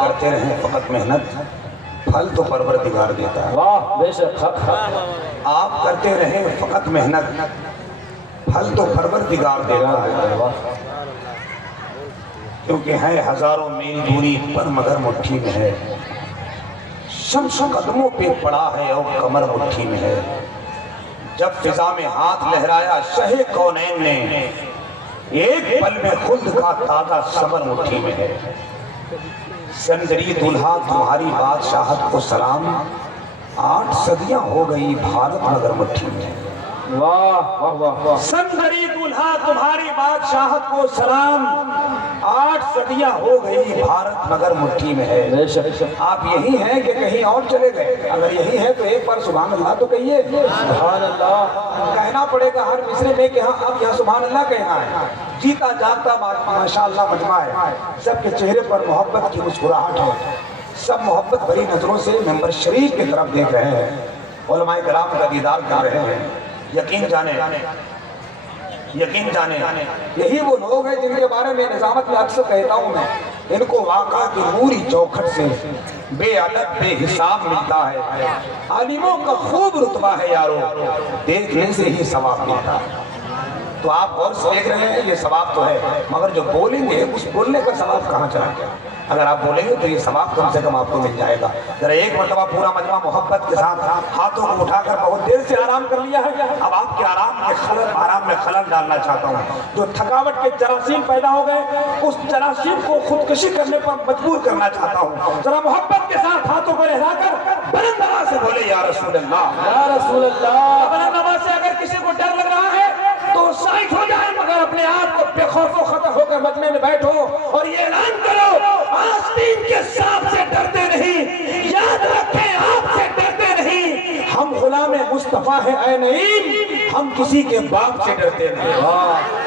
کرتے رہیں فقط محنت، پھل تو پروردگار دیتا ہے۔ واہ بے شک آپ کرتے رہیں فقط محنت، پھل تو پروردگار دیتا ہے۔ کیونکہ ہے ہزاروں میل دوری پر مگر مٹھی میں ہے، شمس قدموں پہ پڑا ہے اور کمر مٹھی میں ہے۔ جب فضا میں ہاتھ لہرایا شہ کونین نے، ایک پل میں خلد کا تازہ ثمر مٹھی میں ہے۔ سندری دلہا تمہاری بادشاہت کو سلام، 8 صدیاں ہو گئی بھارت مگر مٹھی میں ہے۔ واہ واہ واہ واہ سندری دلہا تمہاری بادشاہت کو سلام، 8 صدیاں ہو گئی بھارت مگر مٹھی میں ہے۔ بے شک آپ یہی ہیں کہ کہیں اور چلے گئے؟ اگر یہی ہے تو ایک بار سبحان اللہ تو کہیے۔ سبحان اللہ کہنا پڑے گا ہر مصرے میں کہ ہاں اب یہاں سبحان اللہ کہنا ہے۔ جیتا جاگتا ماشاءاللہ مجمع ہے، سب کے چہرے پر محبت کی مسکراہٹ ہے، سب محبت بھری نظروں سے ممبر شریف کی طرف دیکھ رہے ہیں، علماء کرام کا دیدار کر رہے ہیں۔ یقین جانے یہی وہ لوگ ہیں جن کے بارے میں نظامت میں اکثر کہتا ہوں میں، ان کو واقعہ کی نوری چوکھٹ سے بے عدد بے حساب ملتا ہے۔ عالموں کا خوب رتبہ ہے یارو، دیکھنے سے ہی ثواب ملتا ہے۔ تو آپ اور سے دیکھ رہے ہیں یہ ثواب تو ہے، مگر جو بولیں گے اس بولنے کا ثواب کہاں چلا گیا؟ اگر آپ بولیں گے تو یہ ثواب کم سے کم آپ کو مل جائے گا۔ ذرا ایک مرتبہ پورا مجمع محبت کے ساتھ ہاتھوں کو اٹھا کر بہت دیر سے آرام کر لیا ہے، اب آپ کے آرام میں خلل ڈالنا چاہتا ہوں۔ جو تھکاوٹ کے جراثیم پیدا ہو گئے اس جراثیم کو خودکشی کرنے پر مجبور کرنا چاہتا ہوں۔ ذرا محبت کے ساتھ ہاتھوں کو لہرا کر بلند آواز سے بولے یا رسول اللہ، یا رسول اللہ۔ بلند آواز سے اگر کسی کو ڈر لگ رہا ہے تو سائٹ ہو جائے، مگر اپنے آپ کو بے خوف و خطر ہو کر مجمع میں بیٹھو اور یہ اعلان کرو آستین کے سانپ سے ڈرتے نہیں، یاد رکھیں آپ سے ڈرتے نہیں، ہم غلام مصطفیٰ ہیں اے نعیم، ہم کسی کے باپ سے ڈرتے نہیں۔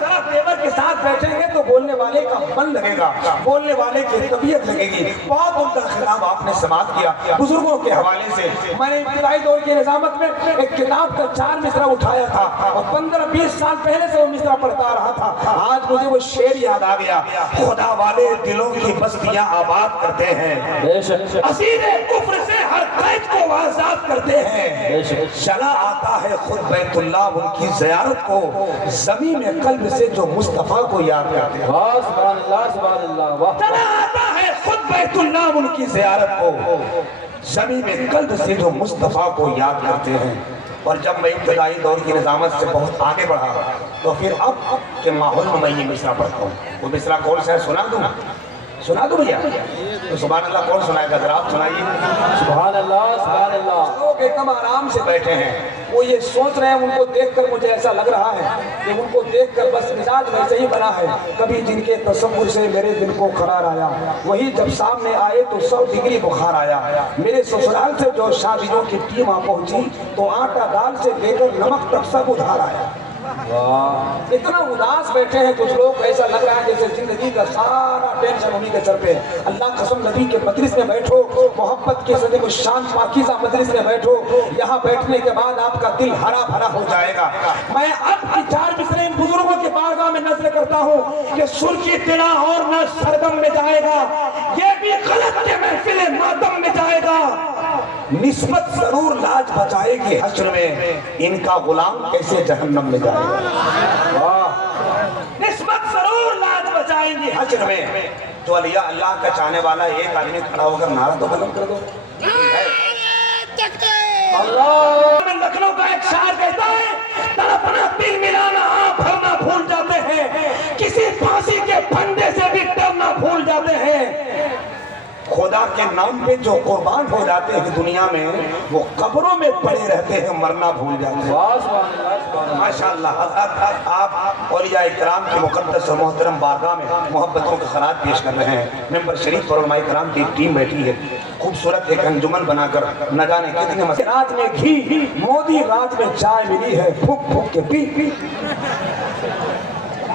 ذرا پیور کے ساتھ بیٹھیں گے تو بولنے والے کا من لگے گا، بولنے والے کی طبیعت لگے گی۔ بہت عمدہ خطاب آپ نے سماعت کیا بزرگوں کے حوالے سے۔ میں نے ابتدائی دور کی نظامت میں ایک کتاب کا 4 مصرع اٹھایا تھا اور 15-20 سال پہلے سے وہ مصرع پڑھتا رہا تھا۔ آج مجھے وہ شعر یاد آ گیا، خدا والے دلوں کی بستیاں آباد کرتے ہیں، بے شک اسیر کفر سے ہر قید کو آزاد کرتے ہیں، چلا آتا ہے خود بیت اللہ ان کی زیارت کو، زمین میں قلب سے جو مصطفیٰ کو یاد کرتے ہیں۔ واہ سبحان اللہ سبحان اللہ واہ چلا آتا ہے خود بیت اللہ ان کی زیارت کو، زمین میں قلب سے جو مصطفیٰ کو یاد کرتے ہیں۔ اور جب میں ابتدائی دور کی نظامت سے بہت آگے بڑھا تو پھر اب کے ماحول میں میں یہ مصرع پڑھتا ہوں۔ وہ مصرع کون سا ہے سنا دوں بھیا؟ تو سبحان اللہ کون سنائے گا؟ ذرا آپ سنائیے۔ سبحان اللہ سبحان اللہ۔ لوگ ایک دم آرام سے بیٹھے ہیں، وہ یہ سوچ رہے ہیں، ان کو دیکھ کر مجھے ایسا لگ رہا ہے کہ ان کو دیکھ کر بس مزاج ویسے ہی بنا ہے، کبھی جن کے تصور سے میرے دل کو قرار آیا، وہی جب سامنے آئے تو 100 ڈگری بخار آیا۔ میرے سسرال سے جو شادیوں کی ٹیم آ پہنچی تو آٹا دال سے لے کر نمک تک سب ادھار آیا۔ اتنا اداس بیٹھے ہیں کچھ لوگ، ایسا لگ رہا ہے جیسے زندگی کا سارا ٹینشن انہی کے سر پہ ہے۔ اللہ قسم نبی کے مجلس میں بیٹھو، محبت کے صدقے شان پاکیزہ مجلس میں بیٹھو، یہاں بیٹھنے کے بعد آپ کا دل ہرا بھرا ہو جائے گا۔ میں اب کی 4 مصرے ان بزرگوں کے بارگاہ میں نظر کرتا ہوں کہ سرخی تنا اور نہ سرگم میں جائے گا، یہ بھی غلط کے محفل ماتم میں جائے گا، نسبت ضرور لاج بچائے گی حشر میں، ان کا غلام کیسے جہنم میں جائے گا۔ نسبت ضرور لاج بچائیں گی حشر میں۔ تو علیہ اللہ کا چاہنے والا ایک آدمی کھڑا ہو کر نعرہ تو بلند کر دو۔ اللہ لکھنؤ کا ایک شاعر کہتا ہے، تڑپنا دل ملانا آنکھ بھرنا بھول جاتے ہیں، کسی پھانسی کے پھندے سے بھی ڈرنا بھول جاتے ہیں۔ خدا کے نام پہ جو قربان ہو جاتے ہیں دنیا میں وہ قبروں میں پڑے رہتے ہیں، مرنا بھول جاتے ہیں۔ ماشاءاللہ حضرت آپ اولیاء کرام کی مقدس و محترم بارگاہ میں محبتوں کا خراج پیش کر رہے ہیں۔ ممبر شریف پر علماء کرام کی ٹیم بیٹھی ہے، خوبصورت ایک انجمن بنا کر نہ جانے کتنے مسئلے، رات میں گھی مودی رات میں چائے ملی ہے، پھک پھک کے پی۔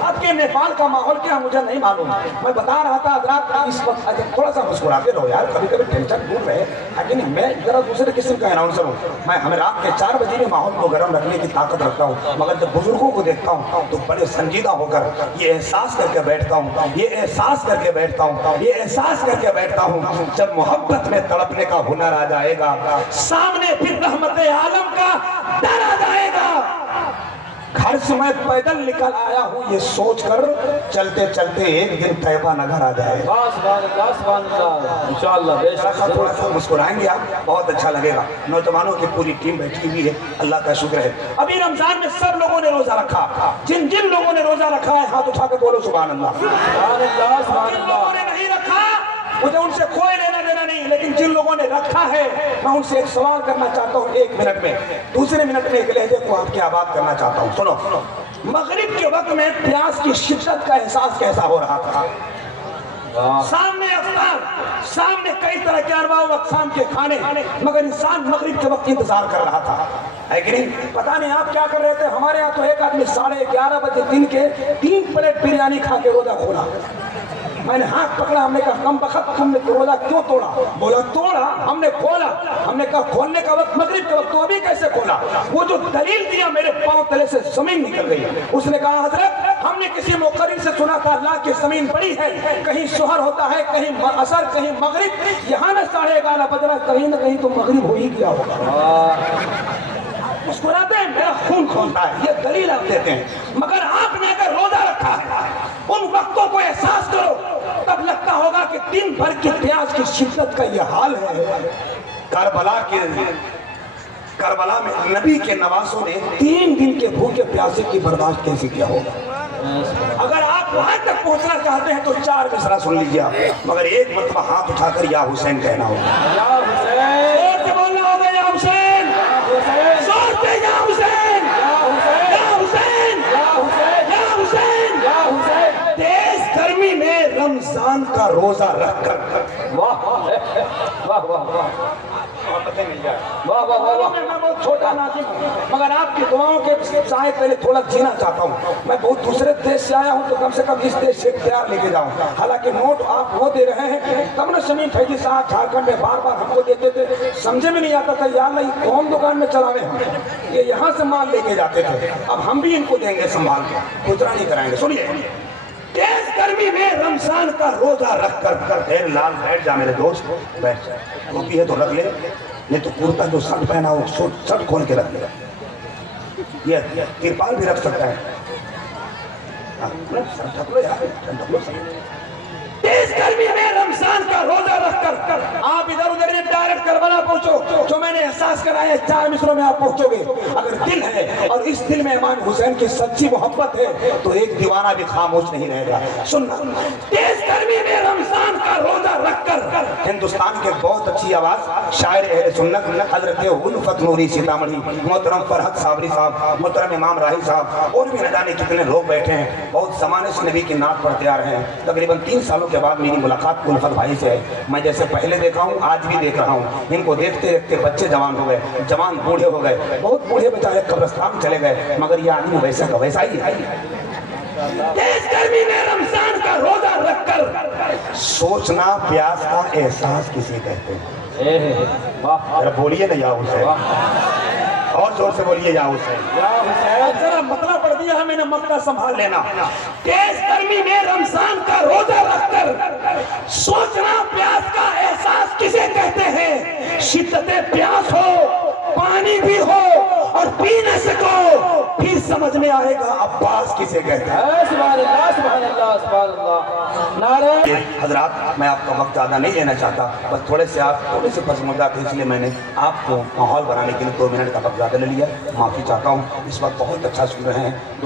آپ के नेपाल का माहौल क्या मुझे नहीं मालूम। मैं बता रहा था हजरात, इस वक्त थोड़ा सा मुस्कुराते रहो यार, कभी कभी टेंशन दूर रहे। लेकिन मैं जरा दूसरे किस्म का अनाउंसर हूँ, मैं हमें रात के 4 बजे भी माहौल को गर्म रखने की ताकत रखता हूँ, मगर जब बुजुर्गों को देखता हूँ तो बड़े संजीदा होकर ये एहसास करके बैठता हूँ, ये एहसास करके बैठता हूँ, ये एहसास करके बैठता हूँ, जब मोहब्बत में तड़पने का हुनर आ जाएगा, सामने फिर रहमत आलम का डर आ जाएगा। घर से मैं पैदल निकल आया हूँ ये सोचकर, चलते चलते एक दिन तैयबा नगर आ जाएगा। इंशाअल्लाह बेशक थोड़ा सा मुस्कुराएंगे आप, बहुत अच्छा लगेगा। नौजवानों की पूरी टीम बैठी हुई है, अल्लाह का शुक्र है। अभी रमजान में सब लोगों ने रोजा रखा, जिन जिन लोगों ने रोजा रखा है हाथ उठा के बोलो सुभान अल्लाह। जिन लोगों ने नहीं रखा मुझे उनसे कोई लेना देना नहीं, लेकिन जिन लोगों ने रखा है मैं उनसे एक सवाल करना चाहता हूँ 1 मिनट में, दूसरे मिनट में एक लहजे को आपकी आबाद करना चाहता हूँ। सुनो, मगरिब के वक्त में प्यास की शिद्दत का एहसास कैसा हो रहा था? सामने अफ्तार, सामने कई तरह के अरबा व अक़साम के खाने, मगर इंसान मगरिब के वक्त इंतजार कर रहा था, है कि नहीं? पता नहीं आप क्या कर रहे थे। हमारे यहाँ तो एक आदमी 11:30 बजे दिन के 3 प्लेट बिरयानी खा के रोजा खोला। मैंने हाथ पकड़ा, हमने कहा कम बखत तुमने रोजा क्यों तोड़ा? बोला तोड़ा, हमने खोला। हमने कहा खोलने का वक्त मगरिब का वक्त, तो अभी कैसे खोला? वो जो दलील दिया मेरे पांव तले से जमीन निकल गई। उसने कहा हजरत हमने किसी मुक़र्रिर से सुना था अल्लाह की जमीन बड़ी है, कहीं शोहर होता है, कहीं असर, कहीं मगरिब। यहाँ में 11:30 बज रहा, कहीं ना कहीं तो मगरिब हो ही गया होगा। मुस्कुराते हैं, मेरा खून खोलता है, ये दलील आप देते हैं। मगर आपने अगर रोजा रखा है, उन वक्तों को एहसास करो, तब लगता होगा कि दिन भर की प्यास की शिद्दत का ये हाल है। करबला में नबी के नवासों ने 3 दिन के भूखे प्यासे की बर्दाश्त कैसे किया होगा। अगर आप वहां तक पहुंचना चाहते हैं तो 4 मिसरा सुन लीजिए आप, मगर एक मरतबा हाथ उठाकर या हुसैन कहना होगा। बोलना होगा या हुसैन, जोर या हुसैन, या हुसैन, या हुसैन, या हुसैन। तेज गर्मी में रमजान का रोजा रखकर, वाह वाह वाह वाह वाह वाह वाह। मैं बहुत छोटा नाज़िम हूँ, मगर आपकी दुआओं के चाहे पहले थोड़ा जीना चाहता हूँ। मैं बहुत दूसरे देश से आया हूँ, तो कम से कम इस देश से प्यार लेके जाऊँ। हालांकि नोट आप वो दे रहे हैं, तब न शमीम फैजी साहब झारखंड में बार बार हमको देते थे, समझे में नहीं आता था यार नहीं कौन दुकान में चला रहे हैं, ये यहाँ से माल लेके जाते थे। अब हम भी इनको देंगे संभाल के, खुदरा नहीं कराएंगे। सुनिए, तेज गर्मी में रमजान का रोजा रख कर लाल बैठ जा मेरे दोस्त, बैठ जा। टोपी है तो रख ले, नहीं तो कुर्ता जो शर्ट पहना हो शर्ट खोल के रख ले, ये तिरपाल भी रख सकता है। तेज गर्मी में रमजान का रोजा रखकर आप इधर उधर डायरेक्ट करबला पहुंचो, जो मैंने एहसास कराया 4 मिसरों में आप पहुंचोगे। अगर दिल है और इस दिल में इमाम हुसैन की सच्ची मोहब्बत है तो एक दीवाना भी खामोश नहीं रहेगा। सुनना, तेज गर्मी में रमजान का रोजा रखकर हिंदुस्तान के बहुत अच्छी आवाज शायर अहले सुन्नत हजरत उल्फत नूरी सीतामढ़ी, मोहतरम फरहत साबरी साहब, मोहतरम इमाम राही साहब और भी न जाने कितने लोग बैठे हैं, बहुत जमाने से नबी की नात पढ़ते आ रहे हैं। तकरीबन 3 सालों के बाद मेरी मुलाकात उल्फत भाई से है। मैं जैसे पहले देखा हूँ आज भी देख रहा हूँ, इनको देखते देखते बच्चे जवान हो गए, जवान बूढ़े हो गए, बहुत बूढ़े बेचारे कब्रिस्तान चले गए, मगर ये आदमी वैसा का वैसा ही है। तेज गर्मी में रमजान का रोजा रखकर सोचना प्यास का एहसास किसे कहते हैं? वाह, बोलिए ना या हुसैन, और जोर से बोलिए या हुसैन। जरा मतला पड़ दिया है मैंने, मतला संभाल लेना। तेज गर्मी में रमजान का रोजा रखकर सोचना प्यास का एहसास किसे कहते हैं? शिद्दते प्यास हो, पानी भी हो और पी न सको, फिर समझ में आएगा अब्बास किसे कहते हैं। सुभान अल्लाह, सुभान अल्लाह, सुभान अल्लाह। नारे हजरात, मैं आपका वक्त ज़्यादा नहीं लेना चाहता, बस थोड़े से पसमोदा थे, इसलिए मैंने आपको माहौल बनाने के लिए 2 मिनट का वक्त ज़्यादा ले लिया। माफ़ी चाहता हूँ, इस वक्त बहुत अच्छा सुन रहे हैं।